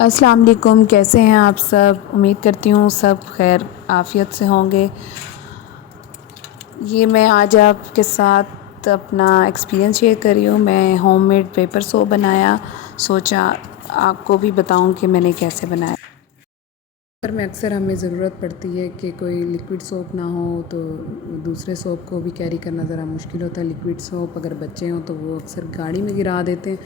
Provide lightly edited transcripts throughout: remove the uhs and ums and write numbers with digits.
अस्सलाम वालेकुम, कैसे हैं आप सब। उम्मीद करती हूँ सब खैर आफ़ियत से होंगे। ये मैं आज आपके साथ अपना एक्सपीरियंस शेयर कर रही हूँ। मैं होममेड पेपर सोप बनाया, सोचा आपको भी बताऊँ कि मैंने कैसे बनाया। घर में अक्सर हमें ज़रूरत पड़ती है कि कोई लिक्विड सोप ना हो तो दूसरे सोप को भी कैरी करना ज़रा मुश्किल होता है। लिक्विड सोप अगर बच्चे हों तो वो अक्सर गाड़ी में गिरा देते हैं,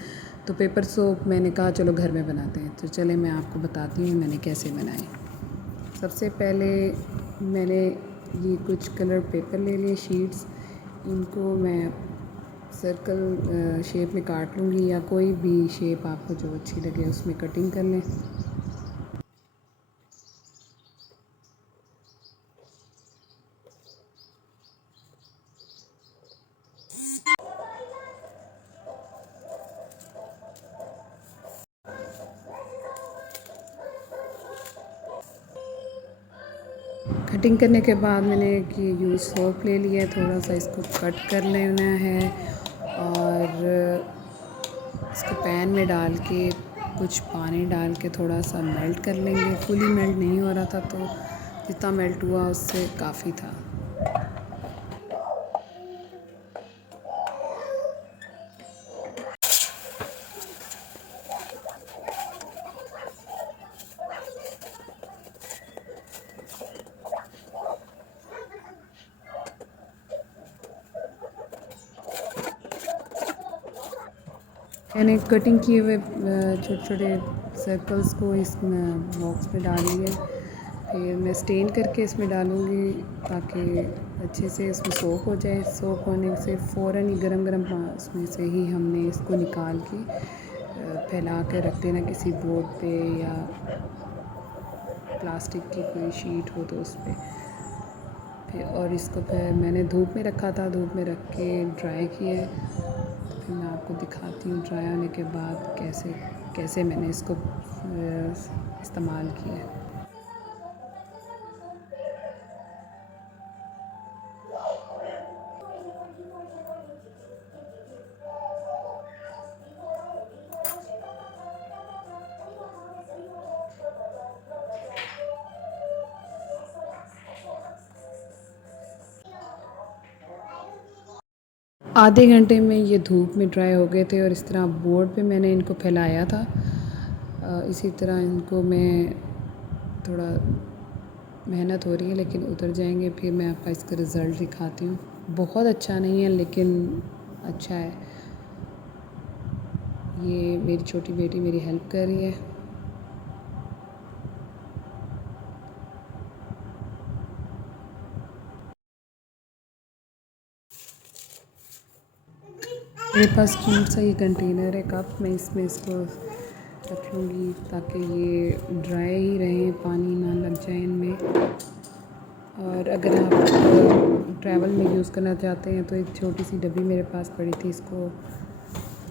तो पेपर सोप मैंने कहा चलो घर में बनाते हैं। तो चले मैं आपको बताती हूँ मैंने कैसे बनाए। सबसे पहले मैंने ये कुछ कलर पेपर ले लिए, शीट्स। इनको मैं सर्कल शेप में काट लूँगी, या कोई भी शेप आपको जो अच्छी लगे उसमें कटिंग कर लें। कटिंग करने के बाद मैंने कि यूज़ सोप ले लिया है, थोड़ा सा इसको कट कर लेना है और इसको पैन में डाल के कुछ पानी डाल के थोड़ा सा मेल्ट कर लेंगे। फुली मेल्ट नहीं हो रहा था, तो जितना मेल्ट हुआ उससे काफ़ी था। मैंने कटिंग किए हुए छोटे छोटे सर्कल्स को इस बॉक्स में डाल लिए। फिर मैं स्टेन करके इसमें डालूँगी ताकि अच्छे से इसमें सोक हो जाए। सोक होने से फ़ौरन ही गरम गरम उसमें से ही हमने इसको निकाल के फैला कर रख देना किसी बोर्ड पे, या प्लास्टिक की कोई शीट हो तो उस पर। फिर और इसको फिर मैंने धूप में रखा था, धूप में रख के ड्राई किया। फिर मैं आपको दिखाती हूँ ड्राई होने के बाद कैसे कैसे मैंने इसको इस्तेमाल किया। आधे घंटे में ये धूप में ड्राई हो गए थे और इस तरह बोर्ड पे मैंने इनको फैलाया था। इसी तरह इनको मैं थोड़ा मेहनत हो रही है लेकिन उतर जाएंगे। फिर मैं आपका इसका रिज़ल्ट दिखाती हूँ। बहुत अच्छा नहीं है लेकिन अच्छा है। ये मेरी छोटी बेटी मेरी हेल्प कर रही है। मेरे पास क्यूट सा ये कंटेनर है, कप। मैं इसमें इसको रख लूँगी ताकि ये ड्राई ही रहें, पानी ना लग जाए इनमें। और अगर आप ट्रैवल में यूज़ करना चाहते हैं तो एक छोटी सी डब्बी मेरे पास पड़ी थी,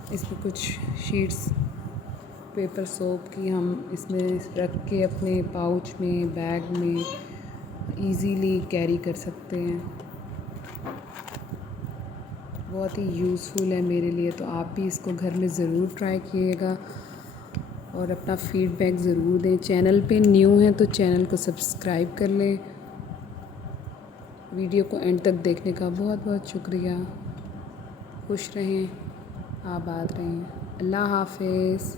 इसमें कुछ शीट्स पेपर सोप की हम इसमें रख के अपने पाउच में, बैग में इजीली कैरी कर सकते हैं। बहुत ही यूज़फुल है मेरे लिए, तो आप भी इसको घर में ज़रूर ट्राई कीजिएगा और अपना फ़ीडबैक ज़रूर दें। चैनल पे न्यू हैं तो चैनल को सब्सक्राइब कर लें। वीडियो को एंड तक देखने का बहुत बहुत शुक्रिया। खुश रहें, आबाद रहें। अल्लाह हाफ़िज़।